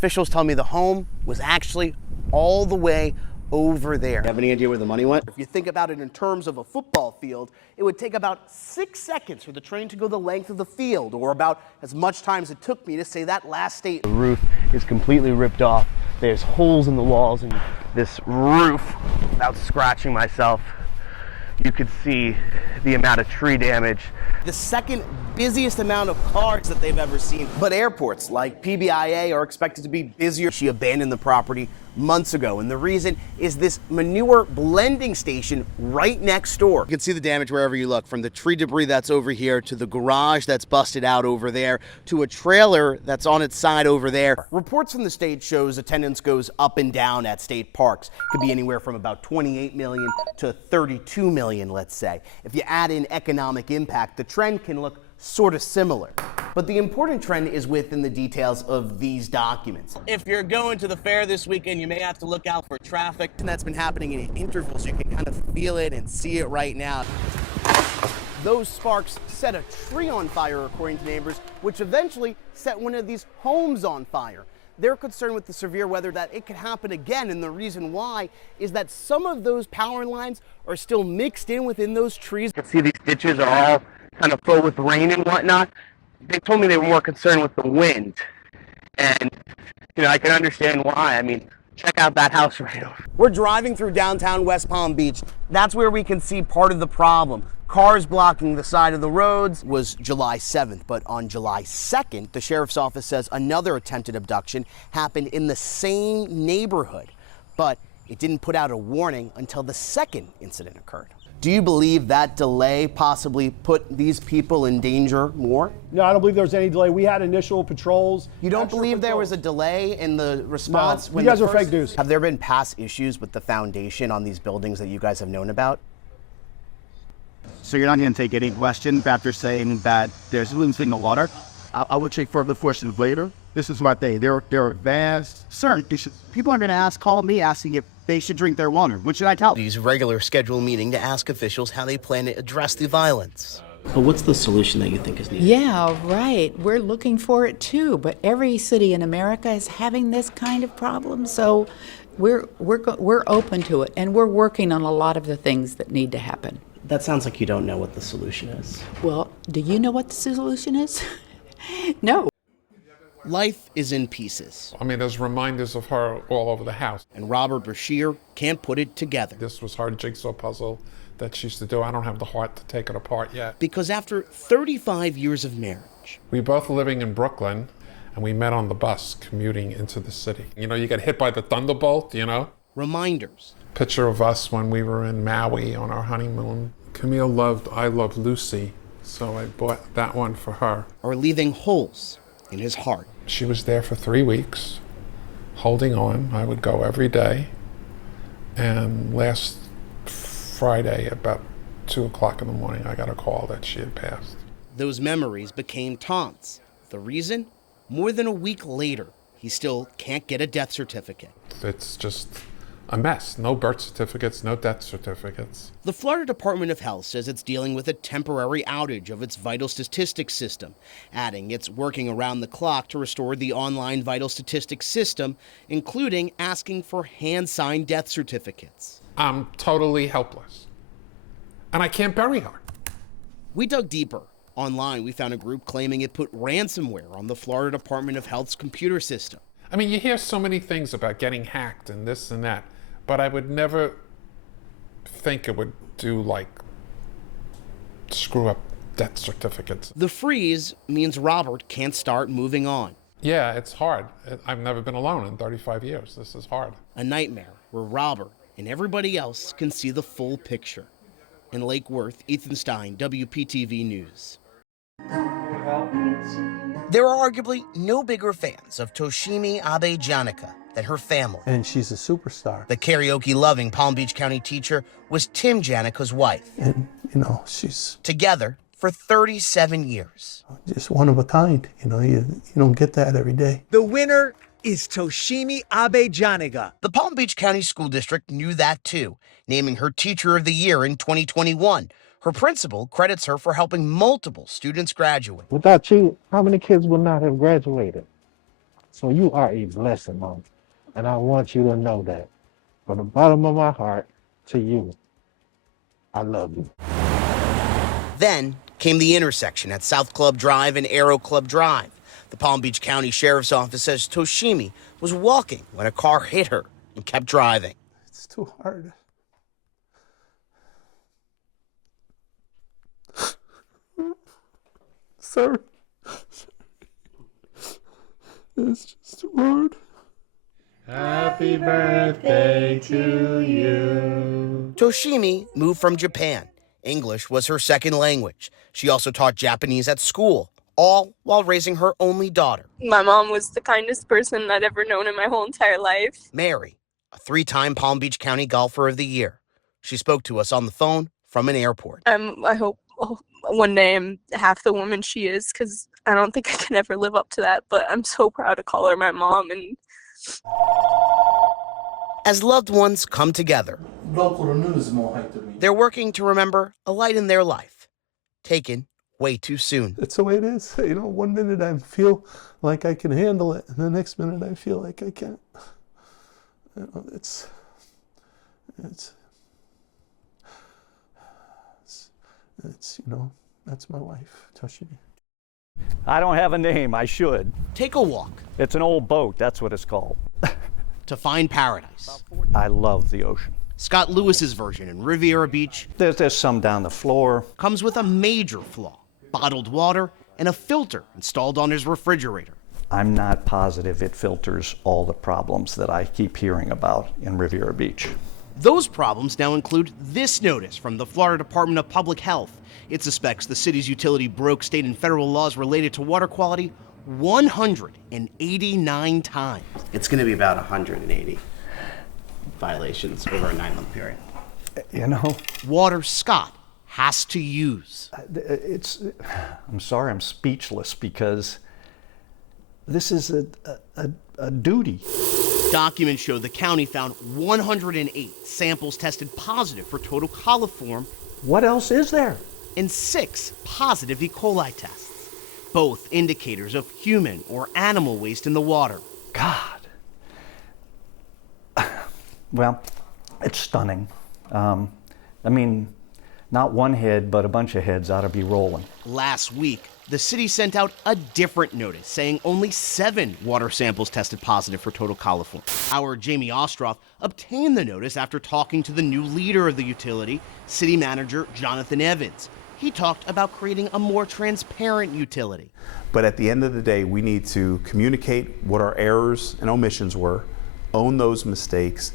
Officials tell me the home was actually all the way over there. Have any idea where the money went? If you think about it in terms of a football field, it would take about 6 seconds for the train to go the length of the field, or about as much time as it took me to say that last statement. The roof is completely ripped off. There's holes in the walls, and this roof, without scratching myself, you could see the amount of tree damage. The second busiest amount of cars that they've ever seen. But airports like PBIA are expected to be busier. She abandoned the property months ago, and the reason is this manure blending station right next door. You can see the damage wherever you look, from the tree debris that's over here to the garage that's busted out over there to a trailer that's on its side over there. Reports from the state shows attendance goes up and down at state parks. Could be anywhere from about 28 million to 32 million, let's say. If you add in economic impact, the trend can look sort of similar. But the important trend is within the details of these documents. If you're going to the fair this weekend, you may have to look out for traffic. And that's been happening in intervals. You can kind of feel it and see it right now. Those sparks set a tree on fire, according to neighbors, which eventually set one of these homes on fire. They're concerned with the severe weather that it could happen again, and the reason why is that some of those power lines are still mixed in within those trees. You can see these ditches are all kind of full with rain and whatnot. They told me they were more concerned with the wind, and I can understand why. I mean, check out that house right over. We're driving through downtown West Palm Beach. That's where we can see part of the problem. Cars blocking the side of the roads. Was July 7th, but on July 2nd, the sheriff's office says another attempted abduction happened in the same neighborhood, but it didn't put out a warning until the second incident occurred. Do you believe that delay possibly put these people in danger more? No, I don't believe there was any delay. We had initial patrols. You don't believe there was a delay in the response? No, you guys are fake news. Have there been past issues with the foundation on these buildings that you guys have known about? So you're not going to take any question after saying that there's losing the water? I will check further questions later. This is my thing. There are vast certain issues. People are going to call me asking if they should drink their water. What should I tell them? These regular scheduled meeting to ask officials how they plan to address the violence. But what's the solution that you think is needed? Yeah, right. We're looking for it too. But every city in America is having this kind of problem, so we're open to it, and we're working on a lot of the things that need to happen. That sounds like you don't know what the solution is. Well, do you know what the solution is? No. Life is in pieces. I mean, there's reminders of her all over the house. And Robert Bashir can't put it together. This was her jigsaw puzzle that she used to do. I don't have the heart to take it apart yet. Because after 35 years of marriage, we both living in Brooklyn, and we met on the bus commuting into the city. You get hit by the thunderbolt, reminders. Picture of us when we were in Maui on our honeymoon. Camille loved I Love Lucy, so I bought that one for her. Are leaving holes in his heart. She was there for 3 weeks, holding on. I would go every day. And last Friday, about 2 o'clock in the morning, I got a call that she had passed. Those memories became taunts. The reason? More than a week later, he still can't get a death certificate. It's just a mess. No birth certificates, no death certificates. The Florida Department of Health says it's dealing with a temporary outage of its vital statistics system, adding it's working around the clock to restore the online vital statistics system, including asking for hand-signed death certificates. I'm totally helpless, and I can't bury her. We dug deeper. Online, we found a group claiming it put ransomware on the Florida Department of Health's computer system. I mean, you hear so many things about getting hacked and this and that, but I would never think it would screw up death certificates. The freeze means Robert can't start moving on. Yeah, it's hard. I've never been alone in 35 years. This is hard. A nightmare where Robert and everybody else can see the full picture. In Lake Worth, Ethan Stein, WPTV News. There are arguably no bigger fans of Toshimi Abe Janika than her family. And she's a superstar. The karaoke-loving Palm Beach County teacher was Tim Janika's wife. And, she's... Together for 37 years. Just one of a kind. You don't get that every day. The winner is Toshimi Abe Janika. The Palm Beach County School District knew that too, naming her Teacher of the Year in 2021. Her principal credits her for helping multiple students graduate. Without you, how many kids would not have graduated? So you are a blessing, Mom. And I want you to know that from the bottom of my heart to you, I love you. Then came the intersection at South Club Drive and Aero Club Drive. The Palm Beach County Sheriff's Office says Toshimi was walking when a car hit her and kept driving. It's too hard. Sorry. It's just too hard. Happy birthday to you. Toshimi moved from Japan. English was her second language. She also taught Japanese at school, all while raising her only daughter. My mom was the kindest person I'd ever known in my whole entire life. Mary, a 3-time Palm Beach County Golfer of the Year. She spoke to us on the phone from an airport. I hope one day I'm half the woman she is, because I don't think I can ever live up to that, but I'm so proud to call her my mom. And as loved ones come together, they're working to remember a light in their life, taken way too soon. It's the way it is. You know, one minute I feel like I can handle it, and the next minute I feel like I can't. You know, it's you know, that's my wife, Toshimi. I don't have a name. I should. Take a walk It's an old boat. That's what it's called. to find paradise. I love the ocean. Scott Lewis's version in Riviera Beach There's some down the floor. comes with a major flaw: bottled water and a filter installed on his refrigerator. I'm not positive it filters all the problems that I keep hearing about in Riviera Beach. Those problems now include this notice from the Florida Department of Public Health. It suspects the city's utility broke state and federal laws related to water quality 189 times. It's going to be about 180 violations over a 9-month period. You know, Water Scott has to use. I'm sorry, I'm speechless because this is a duty. Documents show the county found 108 samples tested positive for total coliform What else is there? and 6 positive E. coli tests, both indicators of human or animal waste in the water. God. Well, it's stunning. I mean, not one head, but a bunch of heads ought to be rolling. Last week, the city sent out a different notice saying only 7 water samples tested positive for total coliform. Our Jamie Ostroff obtained the notice after talking to the new leader of the utility, city manager Jonathan Evans. He talked about creating a more transparent utility. But at the end of the day, we need to communicate what our errors and omissions were, own those mistakes,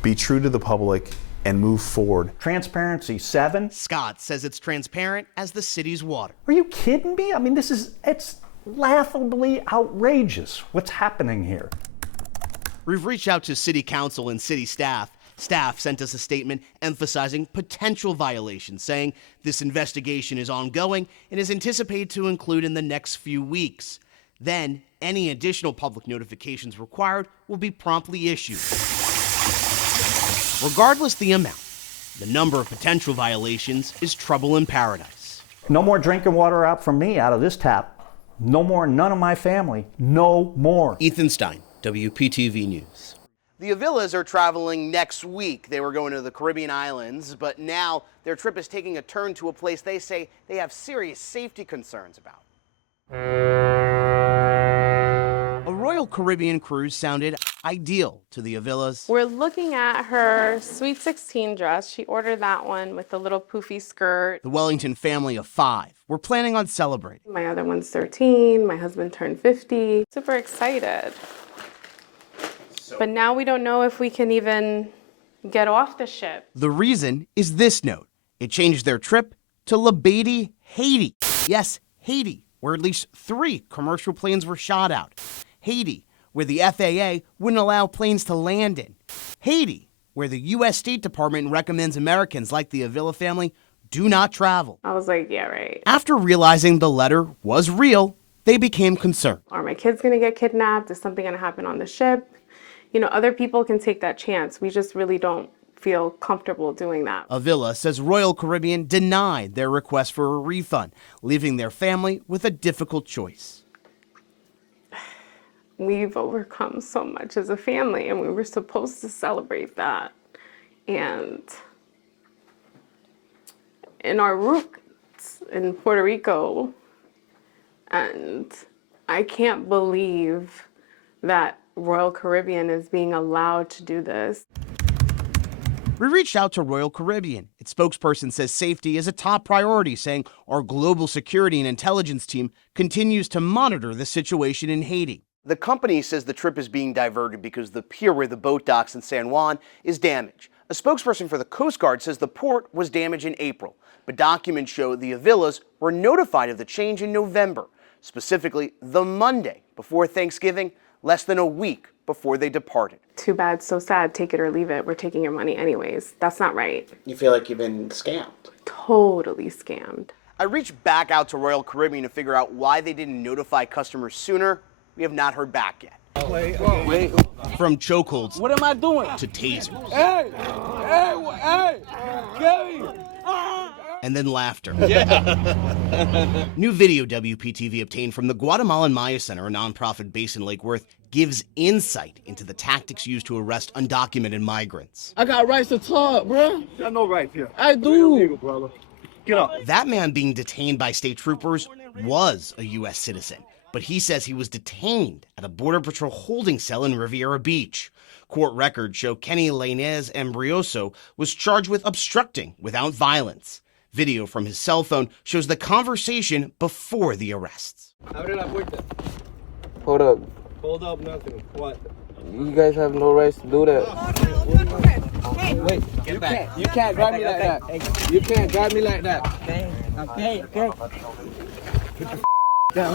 be true to the public, and move forward. Transparency 7? Scott says it's transparent as the city's water. Are you kidding me? I mean, it's laughably outrageous what's happening here. We've reached out to city council and city staff. Staff sent us a statement emphasizing potential violations, saying this investigation is ongoing and is anticipated to include in the next few weeks. Then, any additional public notifications required will be promptly issued. Regardless the amount, the number of potential violations is trouble in paradise. No more drinking water out from me out of this tap. No more, none of my family. No more. Ethan Stein, WPTV News. The Avilas are traveling next week. They were going to the Caribbean islands, but now their trip is taking a turn to a place they say they have serious safety concerns about. A Royal Caribbean cruise sounded ideal to the Avilas. We're looking at her Sweet 16 dress. She ordered that one with the little poofy skirt. The Wellington family of 5 were planning on celebrating. My other one's 13. My husband turned 50. Super excited. But now we don't know if we can even get off the ship. The reason is this note. It changed their trip to Labadie, Haiti. Yes, Haiti, where at least 3 commercial planes were shot out. Haiti, where the FAA wouldn't allow planes to land in. Haiti, where the U.S. State Department recommends Americans like the Avila family do not travel. I was like, yeah, right. After realizing the letter was real, they became concerned. Are my kids going to get kidnapped? Is something going to happen on the ship? You know, other people can take that chance. We just really don't feel comfortable doing that. Avila says Royal Caribbean denied their request for a refund, leaving their family with a difficult choice. we've overcome so much as a family, and we were supposed to celebrate that. And in our roots in Puerto Rico, and I can't believe that Royal Caribbean is being allowed to do this. We reached out to Royal Caribbean. Its spokesperson says safety is a top priority, saying our global security and intelligence team continues to monitor the situation in Haiti. The company says the trip is being diverted because the pier where the boat docks in San Juan is damaged. A spokesperson for the Coast Guard says the port was damaged in April, but documents show the Avilas were notified of the change in November, specifically the Monday before Thanksgiving, less than a week before they departed. Too bad, so sad, take it or leave it. We're taking your money anyways. That's not right. You feel like you've been scammed? Totally scammed. I reached back out to Royal Caribbean to figure out why they didn't notify customers sooner. We have not heard back yet. Wait. From chokeholds What am I doing? to tasers Hey, Gary. and then laughter. New video WPTV obtained from the Guatemalan Maya Center, a nonprofit based in Lake Worth, gives insight into the tactics used to arrest undocumented migrants. I got rights to talk, bro. I know right here. I do. Brother. Get up. That man being detained by state troopers was a U.S. citizen, but he says he was detained at a Border Patrol holding cell in Riviera Beach. Court records show Kenny Lainez Embrioso was charged with obstructing without violence. Video from his cell phone shows the conversation before the arrests. Hold up. Hold up, nothing. What? You guys have no rights to do that. Wait, you can't drive me like that. You can't drive me like that. Okay.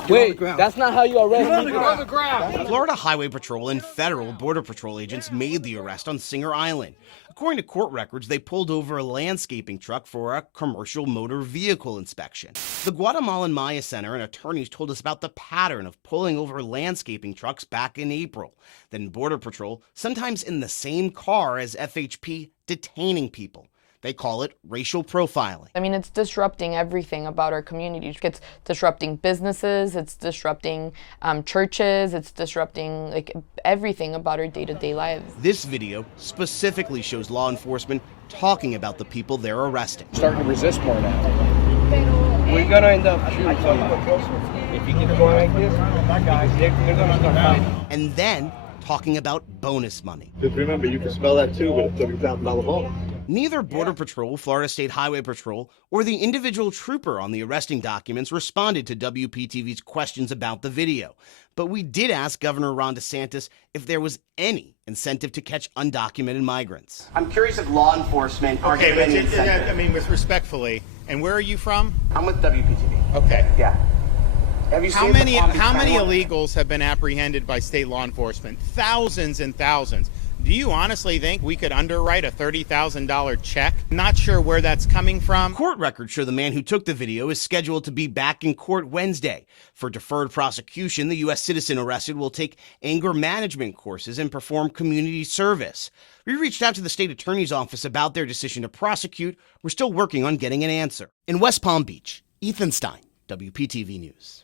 Wait, that's not how you arrest me. On the ground. Florida Highway Patrol and federal Border Patrol agents made the arrest on Singer Island. According to court records, they pulled over a landscaping truck for a commercial motor vehicle inspection. The Guatemalan Maya Center and attorneys told us about the pattern of pulling over landscaping trucks back in April. Then Border Patrol, sometimes in the same car as FHP, detaining people. They call it racial profiling. I mean, it's disrupting everything about our community. It's disrupting businesses, it's disrupting churches, it's disrupting like everything about our day-to-day lives. This video specifically shows law enforcement talking about the people they're arresting. Starting to resist more now. We're gonna end up shooting somebody. If you keep going like this, they're gonna start fighting. And then talking about bonus money. Just remember, you can spell that too with a $30,000 bonus. Neither Border Patrol, Florida State Highway Patrol, or the individual trooper on the arresting documents responded to WPTV's questions about the video. But we did ask Governor Ron DeSantis if there was any incentive to catch undocumented migrants. I'm curious if law enforcement are giving any incentive. I mean, with respectfully, and where are you from? I'm with WPTV. Okay. Yeah. Have you How seen many the Palm Beach Taiwan? illegals have been apprehended by state law enforcement? Thousands and thousands. Do you honestly think we could underwrite a $30,000 check? Not sure where that's coming from. Court records show the man who took the video is scheduled to be back in court Wednesday. For deferred prosecution, the U.S. citizen arrested will take anger management courses and perform community service. We reached out to the state attorney's office about their decision to prosecute. We're still working on getting an answer. In West Palm Beach, Ethan Stein, WPTV News.